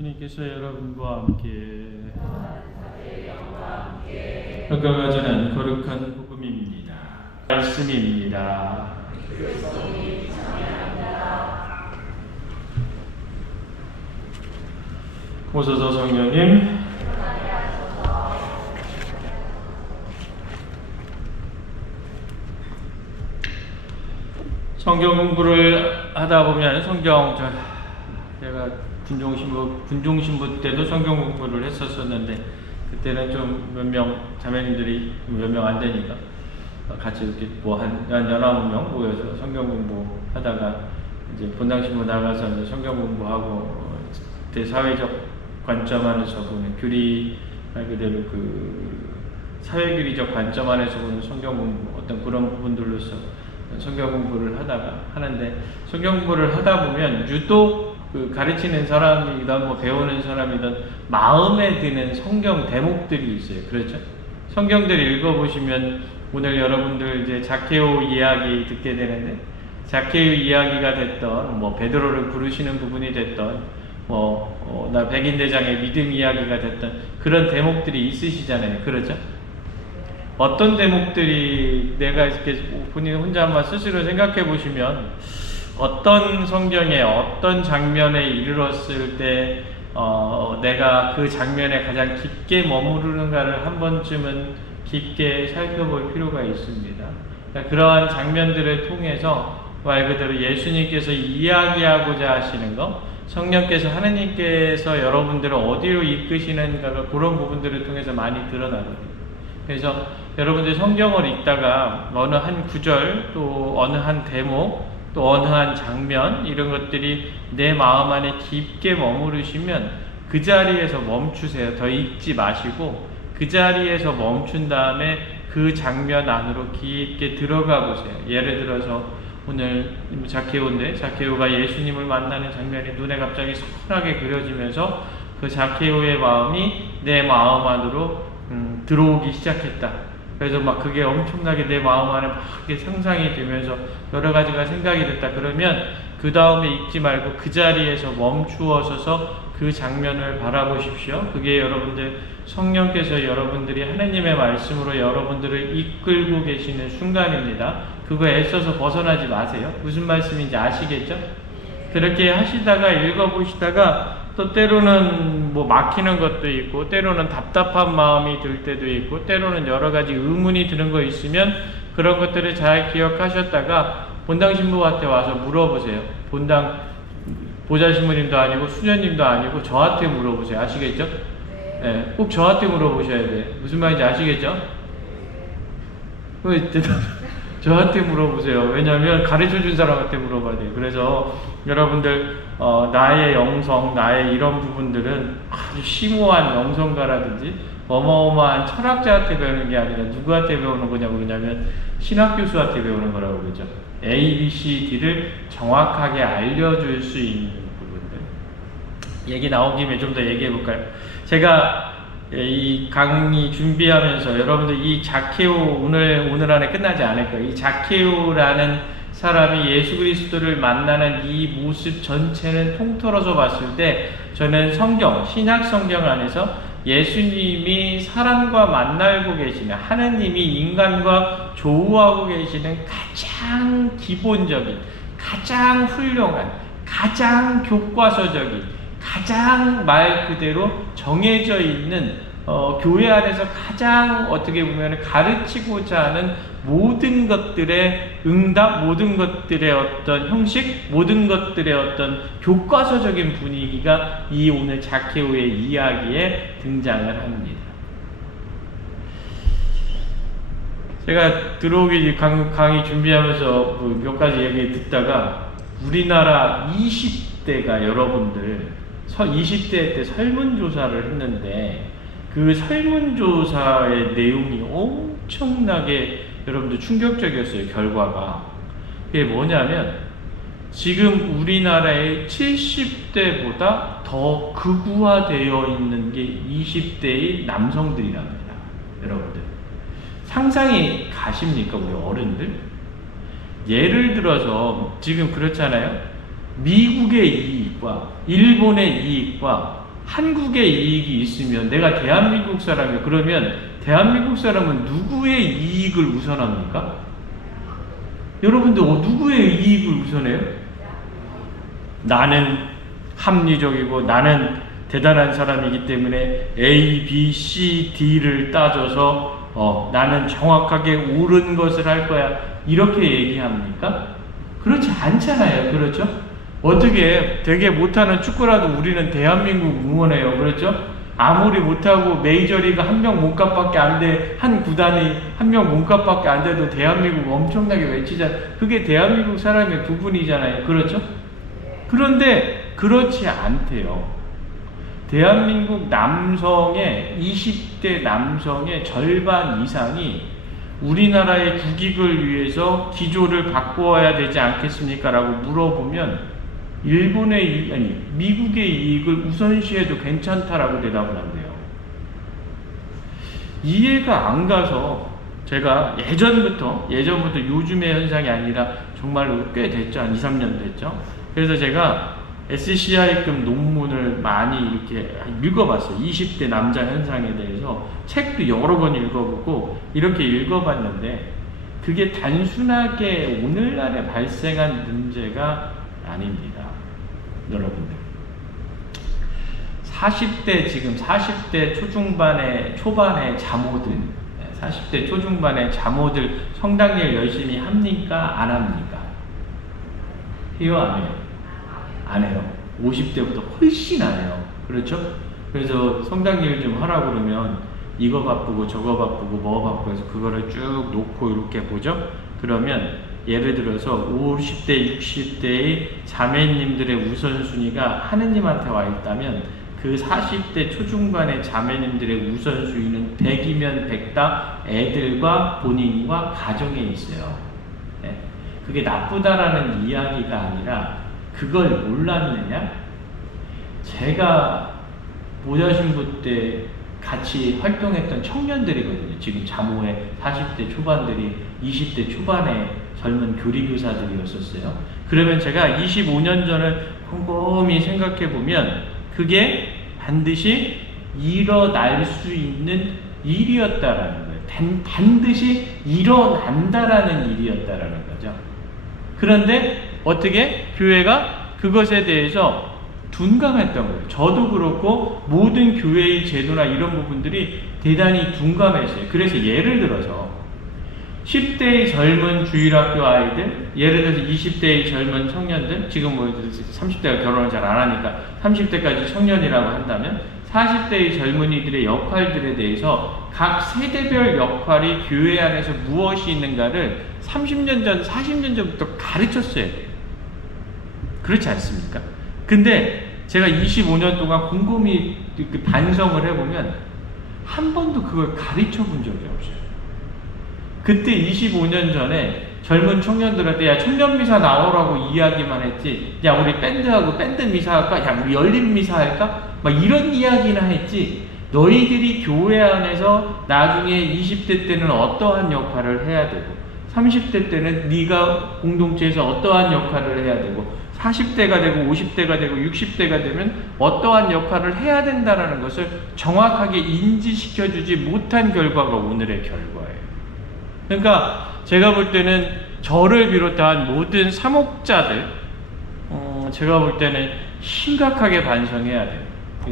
주님께서 여러분과 함께 평가가 전한 거룩한 복음입니다. 말씀입니다. 오소서 성령님, 성경 공부를 하다 보면 제가 군종신부 때도 성경 공부를 했었었는데 그때는 좀 몇 명 자매님들이 몇 명 안 되니까 같이 이렇게 한 19명 모여서 성경 공부하다가 이제 본당신부 나가서 이제 성경 공부하고 그때 사회적 관점 안에서 보는 말 그대로 사회교리적 관점 안에서 보는 성경 공부 어떤 그런 부분들로서 성경 공부를 하는데 성경 공부를 하다 보면 유독 가르치는 사람이든 배우는 사람이든 마음에 드는 성경 대목들이 있어요. 그렇죠? 성경들을 읽어보시면 오늘 여러분들 이제 자케오 이야기 듣게 되는데 자케오 이야기가 됐던 베드로를 부르시는 부분이 됐던 나 백인대장의 믿음 이야기가 됐던 그런 대목들이 있으시잖아요. 그렇죠? 어떤 대목들이 내가 이렇게 본인 혼자 한번 스스로 생각해 보시면 어떤 성경에 어떤 장면에 이르렀을 때 내가 그 장면에 가장 깊게 머무르는가를 한 번쯤은 깊게 살펴볼 필요가 있습니다. 그러니까 그러한 장면들을 통해서 말 그대로 예수님께서 이야기하고자 하시는 것, 성령께서 하느님께서 여러분들을 어디로 이끄시는가가 그런 부분들을 통해서 많이 드러나거든요. 그래서 여러분들 성경을 읽다가 어느 한 구절 또 어느 한 대목 또 어느 한 장면 이런 것들이 내 마음 안에 깊게 머무르시면 그 자리에서 멈추세요. 더 읽지 마시고 그 자리에서 멈춘 다음에 그 장면 안으로 깊게 들어가 보세요. 예를 들어서 오늘 자케오인데 자케오가 예수님을 만나는 장면이 눈에 갑자기 선하게 그려지면서 그 자케오의 마음이 내 마음 안으로 들어오기 시작했다. 그래서 그게 엄청나게 내 마음 안에 이렇게 상상이 되면서 여러 가지가 생각이 됐다. 그러면 그 다음에 읽지 말고 그 자리에서 멈추어서서 그 장면을 바라보십시오. 그게 여러분들 성령께서 여러분들이 하나님의 말씀으로 여러분들을 이끌고 계시는 순간입니다. 그거 애써서 벗어나지 마세요. 무슨 말씀인지 아시겠죠? 그렇게 하시다가 읽어보시다가 또 때로는 막히는 것도 있고 때로는 답답한 마음이 들 때도 있고 때로는 여러 가지 의문이 드는 거 있으면 그런 것들을 잘 기억하셨다가 본당 신부한테 와서 물어보세요. 본당 보좌 신부님도 아니고 수녀님도 아니고 저한테 물어보세요. 아시겠죠? 네, 꼭 저한테 물어보셔야 돼요. 무슨 말인지 아시겠죠? 저한테 물어보세요. 왜냐하면 가르쳐준 사람한테 물어봐야 돼요. 그래서 여러분들 나의 영성, 나의 이런 부분들은 아주 심오한 영성가라든지 어마어마한 철학자한테 배우는 게 아니라 누구한테 배우는 거냐고 그러냐면 신학교수한테 배우는 거라고 그러죠. A, B, C, D를 정확하게 알려줄 수 있는 부분들. 얘기 나온 김에 좀 더 얘기해 볼까요? 제가 이 강의 준비하면서 여러분들 이 자케오 오늘 안에 끝나지 않을 거예요. 이 자케오라는 사람이 예수 그리스도를 만나는 이 모습 전체는 통틀어서 봤을 때 저는 신약 성경 안에서 예수님이 사람과 만나고 계시는 하느님이 인간과 조우하고 계시는 가장 기본적인, 가장 훌륭한, 가장 교과서적인 가장 말 그대로 정해져 있는 교회 안에서 가장 어떻게 보면 가르치고자 하는 모든 것들의 응답, 모든 것들의 어떤 형식, 모든 것들의 어떤 교과서적인 분위기가 이 오늘 자케오의 이야기에 등장을 합니다. 제가 들어오기 강의 준비하면서 몇 가지 얘기 듣다가 우리나라 20대가 여러분들 20대 때 설문조사를 했는데 그 설문조사의 내용이 엄청나게 여러분들 충격적이었어요. 결과가 그게 뭐냐면 지금 우리나라의 70대보다 더 극우화되어 있는 게 20대의 남성들이랍니다. 여러분들 상상이 가십니까? 우리 어른들 예를 들어서 지금 그렇잖아요. 미국의 이익과 일본의 이익과 한국의 이익이 있으면 내가 대한민국 사람이야. 그러면 대한민국 사람은 누구의 이익을 우선합니까? 여러분들 누구의 이익을 우선해요? 나는 합리적이고 나는 대단한 사람이기 때문에 A, B, C, D를 따져서 나는 정확하게 옳은 것을 할 거야. 이렇게 얘기합니까? 그렇지 않잖아요. 그렇죠? 어떻게 되게 못하는 축구라도 우리는 대한민국 응원해요. 그렇죠? 아무리 못하고 메이저리그 한 명 몸값밖에 안 돼, 한 구단이 한 명 몸값밖에 안 돼도 대한민국 엄청나게 외치잖아요. 그게 대한민국 사람의 부분이잖아요. 그렇죠? 그런데 그렇지 않대요. 대한민국 남성의 20대 남성의 절반 이상이 우리나라의 국익을 위해서 기조를 바꾸어야 되지 않겠습니까? 라고 물어보면 미국의 이익을 우선시해도 괜찮다라고 대답을 한대요. 이해가 안 가서 제가 예전부터 요즘의 현상이 아니라 정말로 꽤 됐죠. 한 2, 3년 됐죠. 그래서 제가 SCI급 논문을 많이 이렇게 읽어봤어요. 20대 남자 현상에 대해서 책도 여러 번 읽어보고 이렇게 읽어봤는데 그게 단순하게 오늘날에 발생한 문제가 아닙니다. 여러분들 40대 초반의 자모들 성당일 열심히 합니까? 안 합니까? 해요? 안 해요? 안 해요. 50대보다 훨씬 안 해요. 그렇죠? 그래서 성당일 좀 하라고 그러면 이거 바쁘고 저거 바쁘고 뭐 바쁘고 해서 그거를 쭉 놓고 이렇게 보죠? 그러면 예를 들어서 50대, 60대의 자매님들의 우선순위가 하느님한테 와 있다면 그 40대 초중반의 자매님들의 우선순위는 100이면 100다 애들과 본인과 가정에 있어요. 네. 그게 나쁘다라는 이야기가 아니라 그걸 몰랐느냐? 제가 모자신부 때 같이 활동했던 청년들이거든요. 지금 자모의 40대 초반들이 20대 초반의 젊은 교리교사들이었었어요. 그러면 제가 25년 전을 곰곰이 생각해보면 그게 반드시 일어날 수 있는 일이었다라는 거예요. 반드시 일어난다라는 일이었다라는 거죠. 그런데 어떻게 교회가 그것에 대해서 둔감했던 거예요. 저도 그렇고 모든 교회의 제도나 이런 부분들이 대단히 둔감했어요. 그래서 예를 들어서 10대의 젊은 주일학교 아이들, 예를 들어서 20대의 젊은 청년들, 지금 30대가 결혼을 잘 안 하니까 30대까지 청년이라고 한다면 40대의 젊은이들의 역할들에 대해서 각 세대별 역할이 교회 안에서 무엇이 있는가를 30년 전, 40년 전부터 가르쳤어야 돼요. 그렇지 않습니까? 근데 제가 25년 동안 곰곰이 반성을 해보면 한 번도 그걸 가르쳐 본 적이 없어요. 그때 25년 전에 젊은 청년들한테 야 청년미사 나오라고 이야기만 했지, 야 우리 밴드하고 밴드미사 할까, 야 우리 열린미사 할까, 막 이런 이야기나 했지, 너희들이 교회 안에서 나중에 20대 때는 어떠한 역할을 해야 되고 30대 때는 네가 공동체에서 어떠한 역할을 해야 되고 40대가 되고 50대가 되고 60대가 되면 어떠한 역할을 해야 된다는 것을 정확하게 인지시켜주지 못한 결과가 오늘의 결과예요. 그러니까 제가 볼 때는 저를 비롯한 모든 사목자들, 제가 볼 때는 심각하게 반성해야 돼요.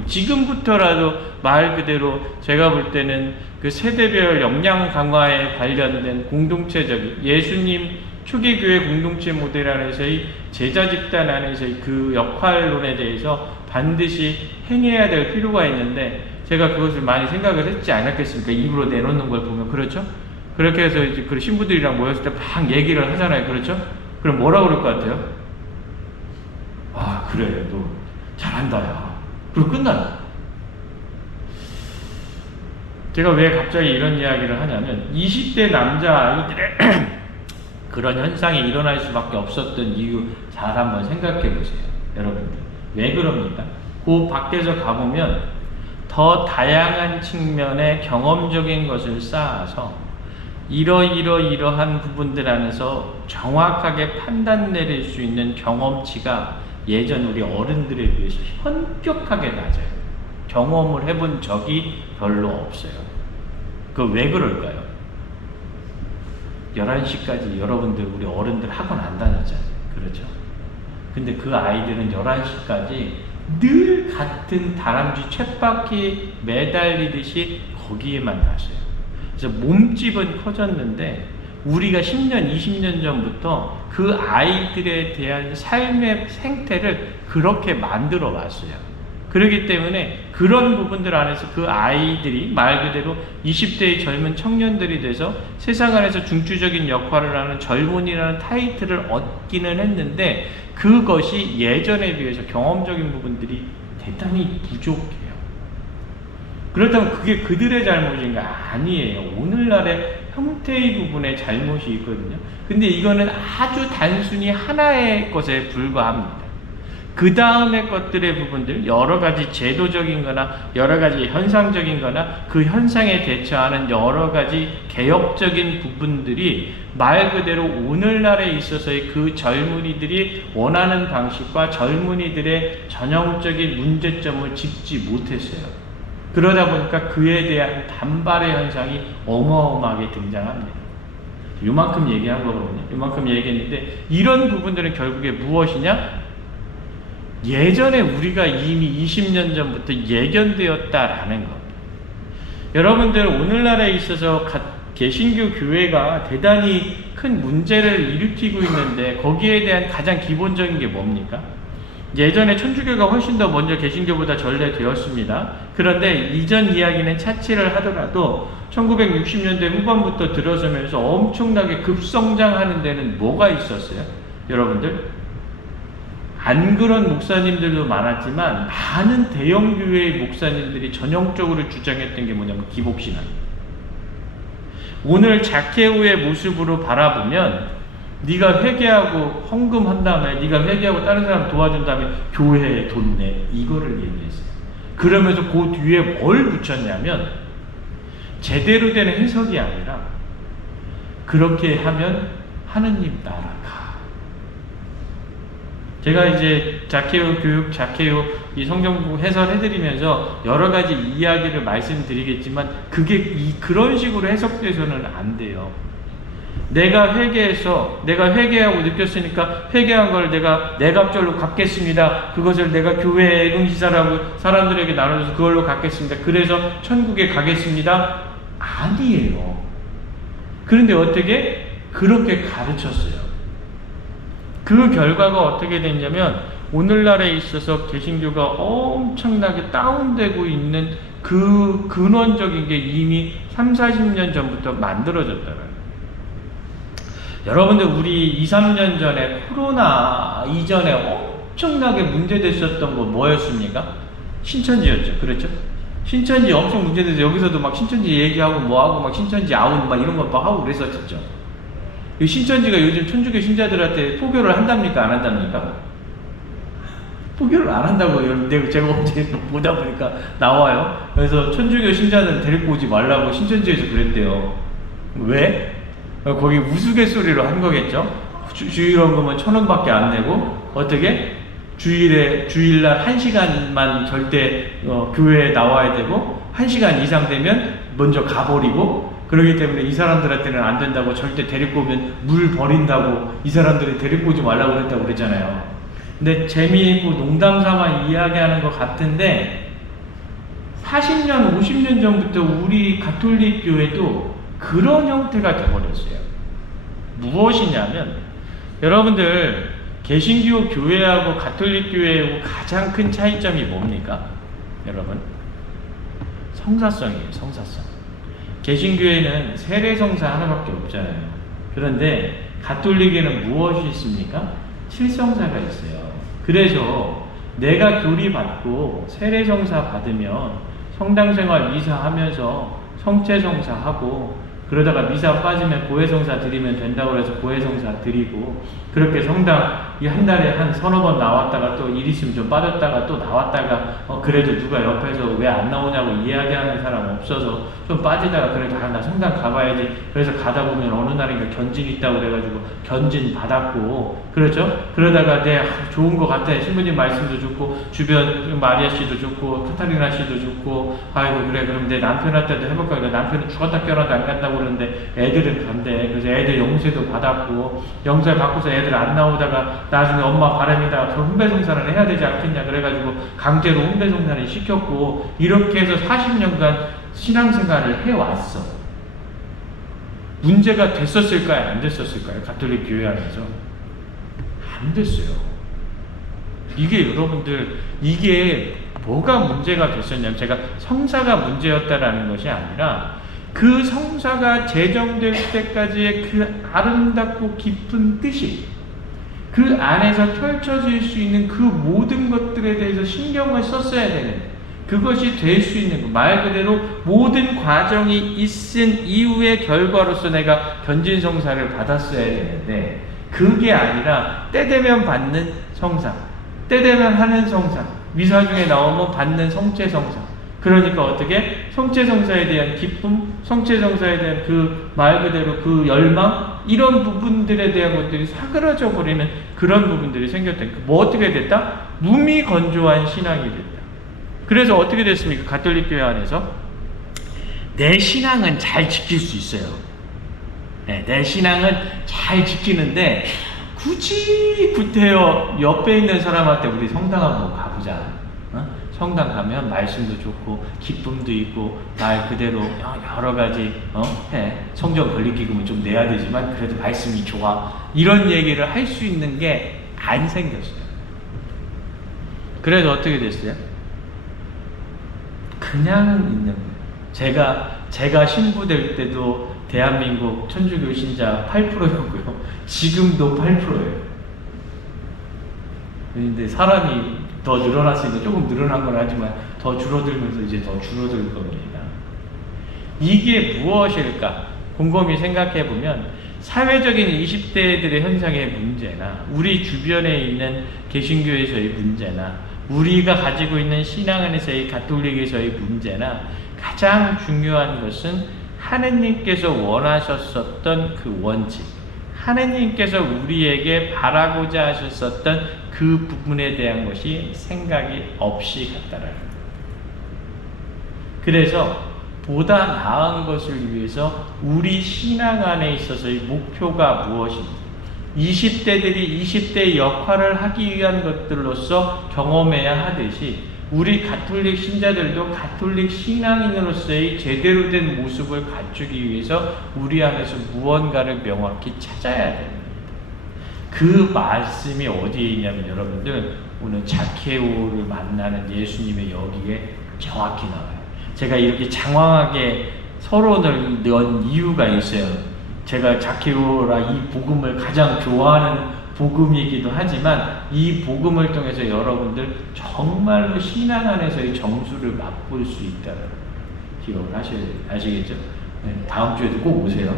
지금부터라도 말 그대로 제가 볼 때는 그 세대별 역량 강화에 관련된 공동체적인 예수님 초기교회 공동체 모델 안에서의 제자 집단 안에서의 그 역할론에 대해서 반드시 행해야 될 필요가 있는데 제가 그것을 많이 생각을 했지 않았겠습니까? 입으로 내놓는 걸 보면. 그렇죠? 그렇게 해서 이제 그 신부들이랑 모였을 때 막 얘기를 하잖아요. 그렇죠? 그럼 뭐라 그럴 것 같아요? 아, 그래, 너 잘한다, 야. 그리고 끝나요. 제가 왜 갑자기 이런 이야기를 하냐면 20대 남자아이들의 그런 현상이 일어날 수밖에 없었던 이유 잘 한번 생각해 보세요. 여러분들. 왜 그럽니까? 그 밖에서 가보면 더 다양한 측면의 경험적인 것을 쌓아서 이러한 부분들 안에서 정확하게 판단 내릴 수 있는 경험치가 예전 우리 어른들에 비해서 현격하게 낮아요. 경험을 해본 적이 별로 없어요. 그 왜 그럴까요? 11시까지 여러분들 우리 어른들 학원 안 다녔잖아요. 그렇죠? 근데 그 아이들은 11시까지 늘 같은 다람쥐 쳇바퀴 매달리듯이 거기에만 갔어요. 그래서 몸집은 커졌는데 우리가 10년, 20년 전부터 그 아이들에 대한 삶의 생태를 그렇게 만들어 왔어요. 그렇기 때문에 그런 부분들 안에서 그 아이들이 말 그대로 20대의 젊은 청년들이 돼서 세상 안에서 중추적인 역할을 하는 젊은이라는 타이틀을 얻기는 했는데 그것이 예전에 비해서 경험적인 부분들이 대단히 부족해요. 그렇다면 그게 그들의 잘못인가? 아니에요. 오늘날의 형태의 부분에 잘못이 있거든요. 근데 이거는 아주 단순히 하나의 것에 불과합니다. 그 다음의 것들의 부분들, 여러 가지 제도적인 거나 여러 가지 현상적인 거나 그 현상에 대처하는 여러 가지 개혁적인 부분들이 말 그대로 오늘날에 있어서의 그 젊은이들이 원하는 방식과 젊은이들의 전형적인 문제점을 짚지 못했어요. 그러다 보니까 그에 대한 반발의 현상이 어마어마하게 등장합니다. 요만큼 얘기한 거거든요. 요만큼 얘기했는데 이런 부분들은 결국에 무엇이냐? 예전에 우리가 이미 20년 전부터 예견되었다라는 것. 여러분들 오늘날에 있어서 개신교 교회가 대단히 큰 문제를 일으키고 있는데 거기에 대한 가장 기본적인 게 뭡니까? 예전에 천주교가 훨씬 더 먼저 개신교보다 전래되었습니다. 그런데 이전 이야기는 차치를 하더라도 1960년대 후반부터 들어서면서 엄청나게 급성장하는 데는 뭐가 있었어요? 여러분들? 안 그런 목사님들도 많았지만 많은 대형교회의 목사님들이 전형적으로 주장했던 게 뭐냐면 기복신앙. 오늘 자케오의 모습으로 바라보면 네가 회개하고 헌금한 다음에 네가 회개하고 다른 사람 도와준 다음에 교회에 돈 내. 이거를 얘기했어요. 그러면서 그 뒤에 뭘 붙였냐면 제대로 된 해석이 아니라 그렇게 하면 하느님 나라 가. 제가 이제 자케오 교육, 자케오 이 성경 해설해드리면서 여러 가지 이야기를 말씀드리겠지만 그게 그런 식으로 해석돼서는 안 돼요. 내가 회개해서 내가 회개하고 느꼈으니까 회개한 걸 내가 내갑절로 갚겠습니다. 그것을 내가 교회에 응시사라고 사람들에게 나눠줘서 그걸로 갚겠습니다. 그래서 천국에 가겠습니다. 아니에요. 그런데 어떻게 그렇게 가르쳤어요. 그 결과가 어떻게 됐냐면 오늘날에 있어서 개신교가 엄청나게 다운되고 있는 그 근원적인 게 이미 30-40년 전부터 만들어졌다는 거예요. 여러분들 우리 2-3년 전에 코로나 이전에 엄청나게 문제됐었던 거 뭐였습니까? 신천지였죠. 그렇죠? 신천지 엄청 문제돼서 여기서도 막 신천지 얘기하고 뭐하고 막 신천지 아웃 막 이런 거 막 하고 그랬었죠. 신천지가 요즘 천주교 신자들한테 포교를 한답니까? 안 한답니까? 포교를 안 한다고 제가 어제 보다 보니까 나와요. 그래서 천주교 신자들 데리고 오지 말라고 신천지에서 그랬대요. 왜? 거기 우스갯소리로 한 거겠죠? 주일 헌금은 1,000원밖에 안 내고 어떻게? 주일날 1시간만 절대 교회에 나와야 되고 1시간 이상 되면 먼저 가버리고 그러기 때문에 이 사람들한테는 안 된다고 절대 데리고 오면 물 버린다고 이 사람들이 데리고 오지 말라고 그랬다고 그랬잖아요. 근데 재미있고 농담 삼아 이야기하는 것 같은데 40년, 50년 전부터 우리 가톨릭 교회도 그런 형태가 되어버렸어요. 무엇이냐면 여러분들 개신교 교회하고 가톨릭 교회하고 가장 큰 차이점이 뭡니까? 여러분 성사성이에요. 성사성. 개신교회는 세례성사 하나밖에 없잖아요. 그런데 가톨릭에는 무엇이 있습니까? 칠성사가 있어요. 그래서 내가 교리 받고 세례성사 받으면 성당생활 이사하면서 성체성사하고 그러다가 미사 빠지면 고해성사 드리면 된다고 해서 고해성사 드리고, 그렇게 성당 한 달에 한 서너 번 나왔다가 또 일 있으면 좀 빠졌다가 또 나왔다가 그래도 누가 옆에서 왜 안 나오냐고 이야기하는 사람 없어서 좀 빠지다가 그래도 나 성당 가봐야지. 그래서 가다 보면 어느 날인가 견진 있다고 그래가지고 견진 받았고, 그렇죠? 그러다가 좋은 거 같아. 신부님 말씀도 좋고 주변 마리아 씨도 좋고 카타리나 씨도 좋고, 아이고 그래 그럼 내 남편한테도 해볼까. 그러니까 남편은 죽었다 깨어나도 안 간다고 그러는데 애들은 간대. 그래서 애들 영세도 받았고, 영세 받고서 애들 안 나오다가 나중에 엄마 바람이다 그 훈배송사를 해야 되지 않겠냐 그래가지고 강제로 훈배송사를 시켰고, 이렇게 해서 40년간 신앙생활을 해왔어. 문제가 됐었을까요? 안 됐었을까요? 가톨릭 교회 안에서 안 됐어요. 이게 여러분들, 이게 뭐가 문제가 됐었냐면, 제가 성사가 문제였다라는 것이 아니라 그 성사가 제정될 때까지의 그 아름답고 깊은 뜻이 그 안에서 펼쳐질 수 있는 그 모든 것들에 대해서 신경을 썼어야 되는, 그것이 될 수 있는 것, 말 그대로 모든 과정이 있은 이후의 결과로서 내가 견진성사를 받았어야 되는데, 그게 아니라 때되면 받는 성사, 때되면 하는 성사, 미사 중에 나오면 받는 성체성사. 그러니까 어떻게 성체성사에 대한 기쁨, 성체성사에 대한 그 말 그대로 그 열망, 이런 부분들에 대한 것들이 사그라져 버리는 그런 부분들이 생겼다. 뭐 어떻게 됐다? 무미건조한 신앙이 됐다. 그래서 어떻게 됐습니까? 가톨릭 교회 안에서 내 신앙은 잘 지킬 수 있어요. 네, 내 신앙은 잘 지키는데 굳이 구태여 옆에 있는 사람한테 우리 성당 한번 가보자. 성당 가면 말씀도 좋고 기쁨도 있고 말 그대로 여러 가지 해. 성경 권리기금은 좀 내야 되지만 그래도 말씀이 좋아. 이런 얘기를 할 수 있는 게 안 생겼어요. 그래서 어떻게 됐어요? 그냥 있는 거예요. 제가 신부 될 때도 대한민국 천주교 신자 8%였고요. 지금도 8%예요. 그런데 사람이 더 늘어났으니까 조금 늘어난 건 하지만 더 줄어들면서 이제 더 줄어들 겁니다. 이게 무엇일까? 곰곰이 생각해 보면 사회적인 20대들의 현상의 문제나 우리 주변에 있는 개신교에서의 문제나 우리가 가지고 있는 신앙 안에서의 가톨릭에서의 문제나 가장 중요한 것은 하느님께서 원하셨었던 그 원칙, 하느님께서 우리에게 바라고자 하셨었던 그 부분에 대한 것이 생각이 없이 갔다라는 거예요. 그래서 보다 나은 것을 위해서 우리 신앙 안에 있어서의 목표가 무엇인지, 20대들이 20대의 역할을 하기 위한 것들로서 경험해야 하듯이 우리 가톨릭 신자들도 가톨릭 신앙인으로서의 제대로 된 모습을 갖추기 위해서 우리 안에서 무언가를 명확히 찾아야 됩니다. 그 말씀이 어디에 있냐면 여러분들 오늘 자케오를 만나는 예수님의 여기에 정확히 나와요. 제가 이렇게 장황하게 서론을 넣은 이유가 있어요. 제가 자케오라 이 복음을 가장 좋아하는 복음이기도 하지만 이 복음을 통해서 여러분들 정말로 신앙 안에서의 정수를 맛볼 수 있다는 기억을 아시겠죠? 네, 다음 주에도 꼭 오세요.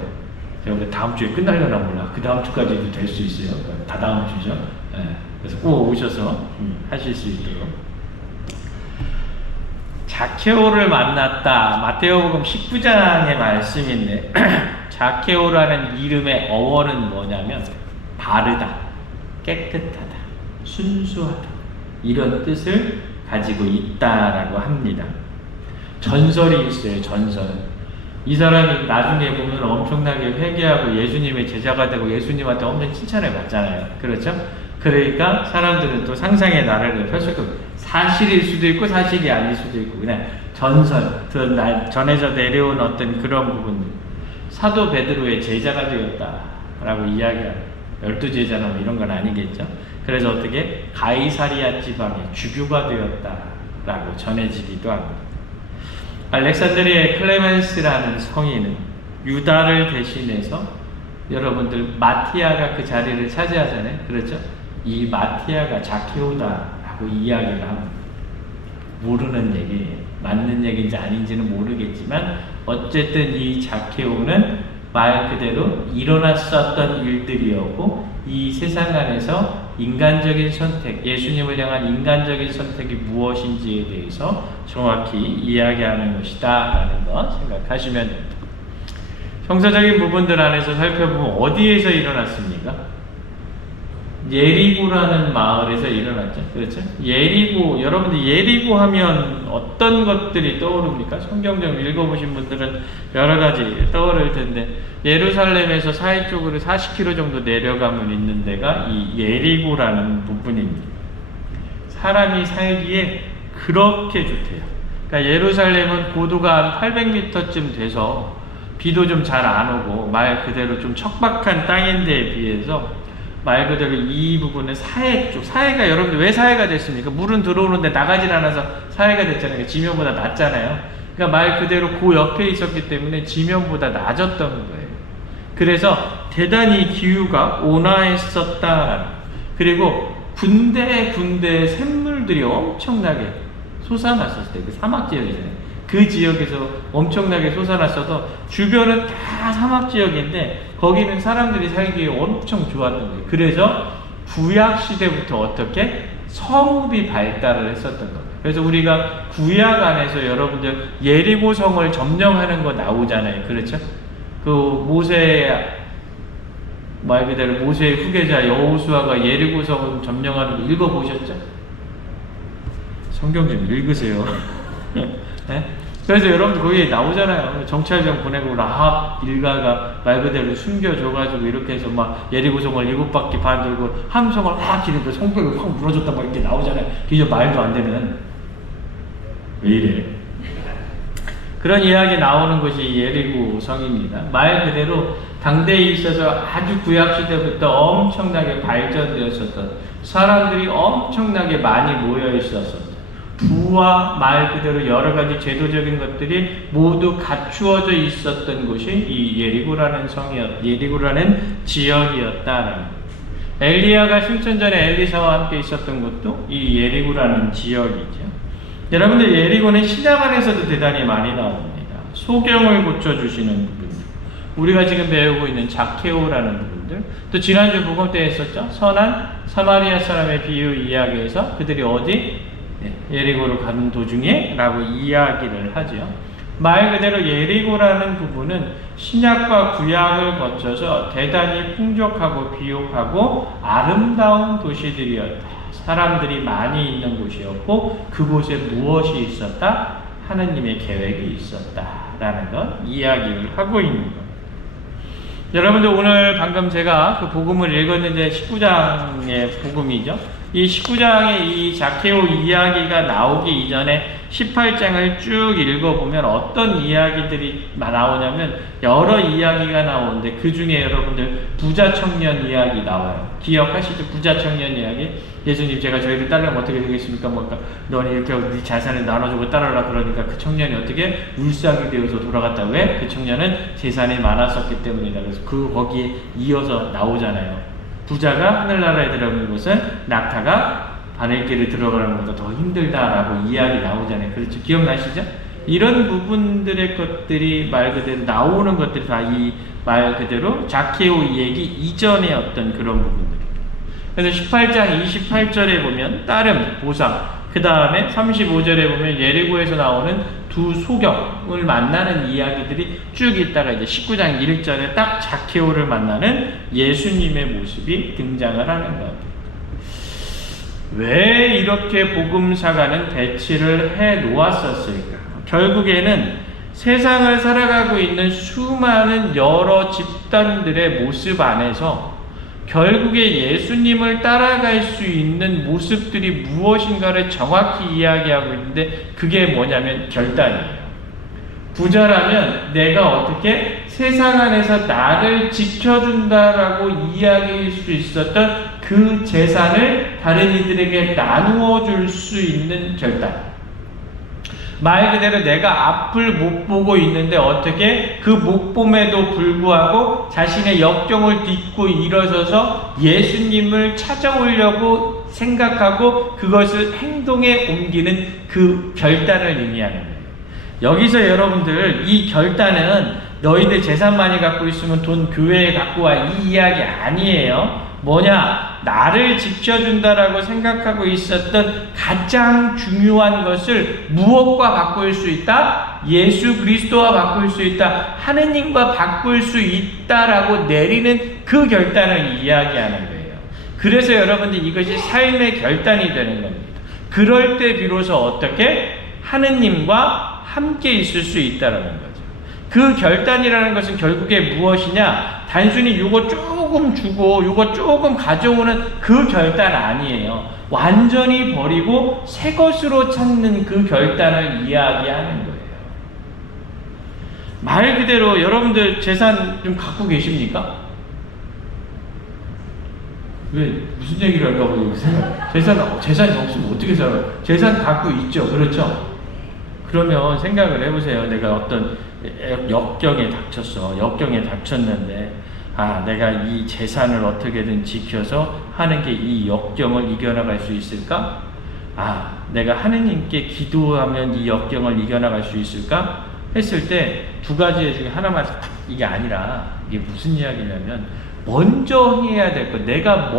제가 다음 주에 끝나려나 몰라. 그 다음 주까지도 될 수 있어요. 다 다음 주죠. 네, 그래서 꼭 오셔서 하실 수 있도록. 자케오를 만났다. 마태오복음 19장의 말씀인데 자케오라는 이름의 어원은 뭐냐면 바르다, 깨끗하다, 순수하다 이런 뜻을 가지고 있다라고 합니다. 전설이 있어요. 전설. 이 사람이 나중에 보면 엄청나게 회개하고 예수님의 제자가 되고 예수님한테 엄청 칭찬을 받잖아요. 그렇죠? 그러니까 사람들은 또 상상의 나래를 펼칠 겁니다. 사실일 수도 있고 사실이 아닐 수도 있고 그냥 전설, 전해져 내려온 어떤 그런 부분들. 사도 베드로의 제자가 되었다라고 이야기합니다. 12제자나 뭐 이런 건 아니겠죠. 그래서 어떻게 가이사리아 지방의 주교가 되었다라고 전해지기도 합니다. 알렉산드리아의 클레멘스라는 성인은 유다를 대신해서 여러분들 마티아가 그 자리를 차지하잖아요. 그렇죠? 이 마티아가 자케오다라고 이야기를 합니다. 모르는 얘기예요. 맞는 얘기인지 아닌지는 모르겠지만 어쨌든 이 자케오는 말 그대로 일어났었던 일들이었고 이 세상 안에서 인간적인 선택, 예수님을 향한 인간적인 선택이 무엇인지에 대해서 정확히 이야기하는 것이다 라는 거 생각하시면 됩니다. 형사적인 부분들 안에서 살펴보면 어디에서 일어났습니까? 예리고라는 마을에서 일어났죠. 그렇죠? 예리고, 여러분들 예리고 하면 어떤 것들이 떠오릅니까? 성경 좀 읽어보신 분들은 여러 가지 떠오를 텐데, 예루살렘에서 사해 쪽으로 40km 정도 내려가면 있는 데가 이 예리고라는 부분입니다. 사람이 살기에 그렇게 좋대요. 그러니까 예루살렘은 고도가 한 800m쯤 돼서 비도 좀 잘 안 오고 말 그대로 좀 척박한 땅인데에 비해서 말 그대로 이 부분은 사해 쪽, 사해가 여러분들 왜 사해가 됐습니까? 물은 들어오는데 나가질 않아서 사해가 됐잖아요. 지면보다 낮잖아요. 그러니까 말 그대로 그 옆에 있었기 때문에 지면보다 낮았던 거예요. 그래서 대단히 기후가 온화했었다. 그리고 군데 샘물들이 엄청나게 솟아났었을 때, 그 사막 지역이잖아요. 그 지역에서 엄청나게 솟아났어도 주변은 다 사막 지역인데 거기는 사람들이 살기에 엄청 좋았던 거예요. 그래서 구약 시대부터 어떻게 성읍이 발달을 했었던 거예요. 그래서 우리가 구약 안에서 여러분들 예리고 성을 점령하는 거 나오잖아요. 그렇죠? 그 모세 말 그대로 모세의 후계자 여호수아가 예리고 성을 점령하는 거 읽어보셨죠? 성경 좀 읽으세요. 네? 그래서 여러분들 거기에 나오잖아요. 정찰병 보내고 라합 일가가 말 그대로 숨겨줘가지고 이렇게 해서 막 예리고성을 7바퀴 반 돌고 함성을 확 지르고 성벽을 확 무너졌다 막 이렇게 나오잖아요. 그게 말도 안 되는. 왜 이래? 그런 이야기 나오는 것이 예리고성입니다. 말 그대로 당대에 있어서 아주 구약시대부터 엄청나게 발전되었었던, 사람들이 엄청나게 많이 모여 있었었던, 부와 말 그대로 여러 가지 제도적인 것들이 모두 갖추어져 있었던 곳이 이 예리고라는 예리고라는 지역이었다라는. 엘리야가 승천 전에 엘리사와 함께 있었던 곳도 이 예리고라는 지역이죠. 여러분들 예리고는 신약 안에서도 대단히 많이 나옵니다. 소경을 고쳐주시는 부분들, 우리가 지금 배우고 있는 자케오라는 부분들, 또 지난주 복음 때 했었죠. 선한 사마리아 사람의 비유 이야기에서 그들이 어디? 예리고로 가는 도중에 라고 이야기를 하죠. 말 그대로 예리고라는 부분은 신약과 구약을 거쳐서 대단히 풍족하고 비옥하고 아름다운 도시들이었다. 사람들이 많이 있는 곳이었고 그곳에 무엇이 있었다? 하느님의 계획이 있었다 라는 것 이야기를 하고 있는 것. 여러분들 오늘 방금 제가 그 복음을 읽었는데 19장의 복음이죠. 이 19장의 이 자케오 이야기가 나오기 이전에 18장을 쭉 읽어보면 어떤 이야기들이 나오냐면 여러 이야기가 나오는데 그 중에 여러분들 부자 청년 이야기 나와요. 기억하시죠? 부자 청년 이야기. 예수님 제가 저희를 따르면 어떻게 되겠습니까? 뭔가 너는 이렇게 네 자산을 나눠주고 따르라 그러니까 그 청년이 어떻게 울상이 되어서 돌아갔다. 왜? 그 청년은 재산이 많았었기 때문이다. 그래서 거기에 이어서 나오잖아요. 부자가 하늘나라에 들어가는 것은 낙타가 바늘길을 들어가는 것보다 더 힘들다라고 이야기 나오잖아요. 그렇죠? 기억나시죠? 이런 부분들의 것들이 말 그대로 나오는 것들이 다 이 말 그대로 자케오 얘기 이전의 어떤 그런 부분들입니다. 그래서 18장 28절에 보면 따름, 보상, 그 다음에 35절에 보면 예리고에서 나오는 두 소경을 만나는 이야기들이 쭉 있다가 이제 19장 1절에 딱 자케오를 만나는 예수님의 모습이 등장을 하는 겁니다. 왜 이렇게 복음사가는 배치를 해 놓았었을까? 결국에는 세상을 살아가고 있는 수많은 여러 집단들의 모습 안에서 결국에 예수님을 따라갈 수 있는 모습들이 무엇인가를 정확히 이야기하고 있는데 그게 뭐냐면 결단이에요. 부자라면 내가 어떻게 세상 안에서 나를 지켜준다라고 이야기할 수 있었던 그 재산을 다른 이들에게 나누어 줄 수 있는 결단. 말 그대로 내가 앞을 못 보고 있는데 어떻게 그 못 봄에도 불구하고 자신의 역경을 딛고 일어서서 예수님을 찾아오려고 생각하고 그것을 행동에 옮기는 그 결단을 의미하는 거예요. 여기서 여러분들 이 결단은 너희들 재산 많이 갖고 있으면 돈 교회에 갖고 와 이 이야기 아니에요. 뭐냐? 나를 지켜준다라고 생각하고 있었던 가장 중요한 것을 무엇과 바꿀 수 있다? 예수 그리스도와 바꿀 수 있다. 하느님과 바꿀 수 있다라고 내리는 그 결단을 이야기하는 거예요. 그래서 여러분들 이것이 삶의 결단이 되는 겁니다. 그럴 때 비로소 어떻게? 하느님과 함께 있을 수 있다라는 거죠. 그 결단이라는 것은 결국에 무엇이냐? 단순히 요거 조금 주고 요거 조금 가져오는 그 결단 아니에요. 완전히 버리고 새 것으로 찾는 그 결단을 이야기하는 거예요. 말 그대로 여러분들 재산 좀 갖고 계십니까? 왜 무슨 얘기를 할까 보고 재산이 없으면 어떻게 살아요? 재산 갖고 있죠. 그렇죠? 그러면 생각을 해보세요. 내가 어떤 역경에 닥쳤어. 역경에 닥쳤는데 내가 이 재산을 어떻게든 지켜서 하는 게 이 역경을 이겨나갈 수 있을까? 내가 하느님께 기도하면 이 역경을 이겨나갈 수 있을까? 했을 때 두 가지 중에 하나만 이게 아니라 이게 무슨 이야기냐면 먼저 해야 될 것, 내가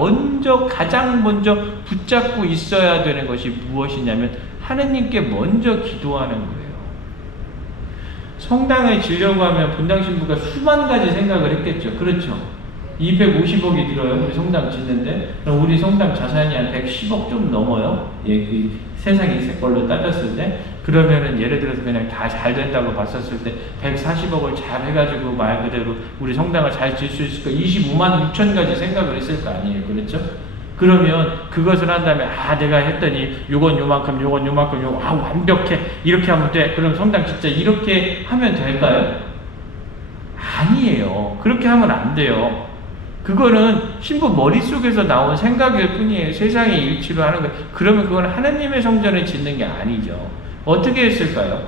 가장 먼저 붙잡고 있어야 되는 것이 무엇이냐면 하느님께 먼저 기도하는 거예요. 성당에 지려고 하면 분당 신부가 수만 가지 생각을 했겠죠. 그렇죠? 250억이 들어요. 우리 성당 짓는데. 그럼 우리 성당 자산이 한 110억 좀 넘어요. 그 세상의 걸로 따졌을 때. 그러면은 예를 들어서 그냥 다 잘 된다고 봤었을 때 140억을 잘 해가지고 말 그대로 우리 성당을 잘 질 수 있을까? 25만 6천 가지 생각을 했을 거 아니에요. 그렇죠? 그러면 그것을 한 다음에 내가 했더니 요건 요만큼 완벽해 이렇게 하면 돼. 그럼 성당 진짜 이렇게 하면 될까요? 아니에요. 그렇게 하면 안 돼요. 그거는 신부 머릿속에서 나온 생각일 뿐이에요. 세상의 일치로 하는 거예요. 그러면 그건 하나님의 성전을 짓는 게 아니죠. 어떻게 했을까요?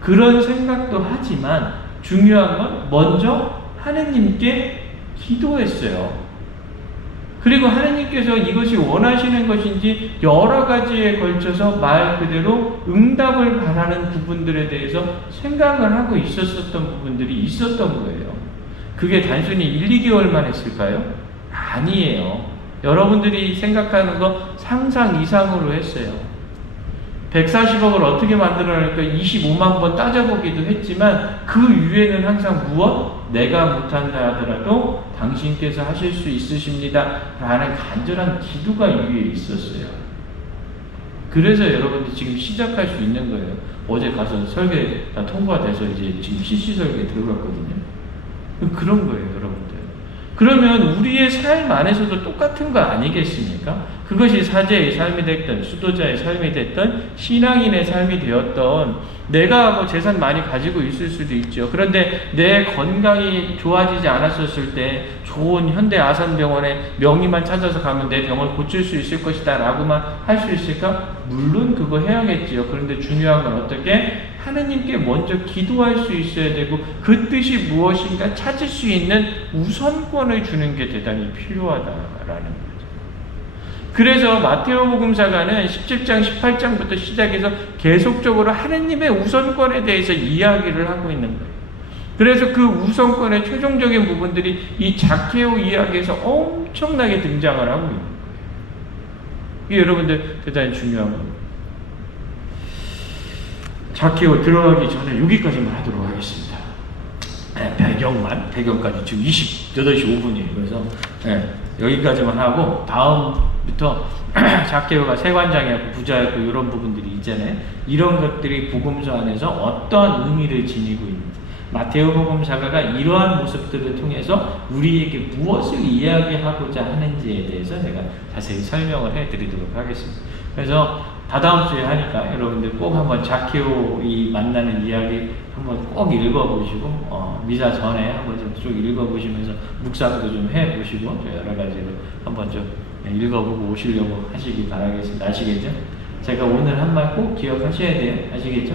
그런 생각도 하지만 중요한 건 먼저 하느님께 기도했어요. 그리고 하느님께서 이것이 원하시는 것인지 여러 가지에 걸쳐서 말 그대로 응답을 바라는 부분들에 대해서 생각을 하고 있었던 부분들이 있었던 거예요. 그게 단순히 1, 2개월만 했을까요? 아니에요. 여러분들이 생각하는 거 상상 이상으로 했어요. 140억을 어떻게 만들어낼까 25만 번 따져보기도 했지만 그 위에는 항상 무엇? 내가 못한다 하더라도 당신께서 하실 수 있으십니다 라는 간절한 기도가 위에 있었어요. 그래서 여러분들 지금 시작할 수 있는 거예요. 어제 가서 설계 다 통과돼서 이제 지금 CC 설계 들어갔거든요. 그런 거예요, 여러분들. 그러면 우리의 삶 안에서도 똑같은 거 아니겠습니까? 그것이 사제의 삶이 됐든 수도자의 삶이 됐든 신앙인의 삶이 되었던 내가 뭐 재산 많이 가지고 있을 수도 있죠. 그런데 내 건강이 좋아지지 않았었을 때 좋은 현대 아산병원에 명의만 찾아서 가면 내 병을 고칠 수 있을 것이다 라고만 할 수 있을까? 물론 그거 해야겠지요. 그런데 중요한 건 어떻게? 하느님께 먼저 기도할 수 있어야 되고 그 뜻이 무엇인가 찾을 수 있는 우선권을 주는 게 대단히 필요하다라는 거죠. 그래서 마테오복음사가는 17장, 18장부터 시작해서 계속적으로 하느님의 우선권에 대해서 이야기를 하고 있는 거예요. 그래서 그 우선권의 최종적인 부분들이 이 자케오 이야기에서 엄청나게 등장을 하고 있는 거예요. 이게 여러분들 대단히 중요한 겁니다. 자케오 들어가기 전에 여기까지만 하도록 하겠습니다. 배경까지 지금 8시 5분이에요. 그래서 여기까지만 하고 다음부터 자케오가 세관장이었고 부자였고 이런 부분들이 있잖아요. 이런 것들이 복음서 안에서 어떠한 의미를 지니고 있는지 마테오복음사가가 이러한 모습들을 통해서 우리에게 무엇을 이야기하고자 하는지에 대해서 제가 자세히 설명을 해드리도록 하겠습니다. 그래서 다다음 주에 하니까 여러분들 꼭 한번 자케오 이 만나는 이야기 한번 꼭 읽어보시고 미사 전에 한번 좀 쭉 읽어보시면서 묵상도 좀 해보시고 여러 가지로 한번 좀 읽어보고 오시려고 하시기 바라겠습니다. 아시겠죠? 제가 오늘 한 말 꼭 기억하셔야 돼요. 아시겠죠?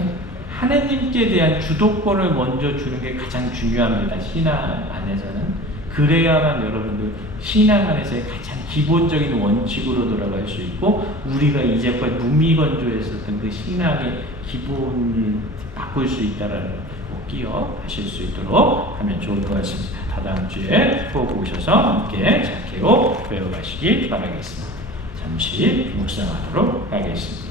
하나님께 대한 주도권을 먼저 주는 게 가장 중요합니다. 신앙 안에서는. 그 그래야만 여러분들 신앙 안에서의 가장 기본적인 원칙으로 돌아갈 수 있고 우리가 이제까지 무미건조했었던 그 신앙의 기본을 바꿀 수 있다라는 걸 꼭 기억하실 수 있도록 하면 좋을 것 같습니다. 다다음 주에 꼭 오셔서 함께 자케오 배워가시기 바라겠습니다. 잠시 묵상하도록 하겠습니다.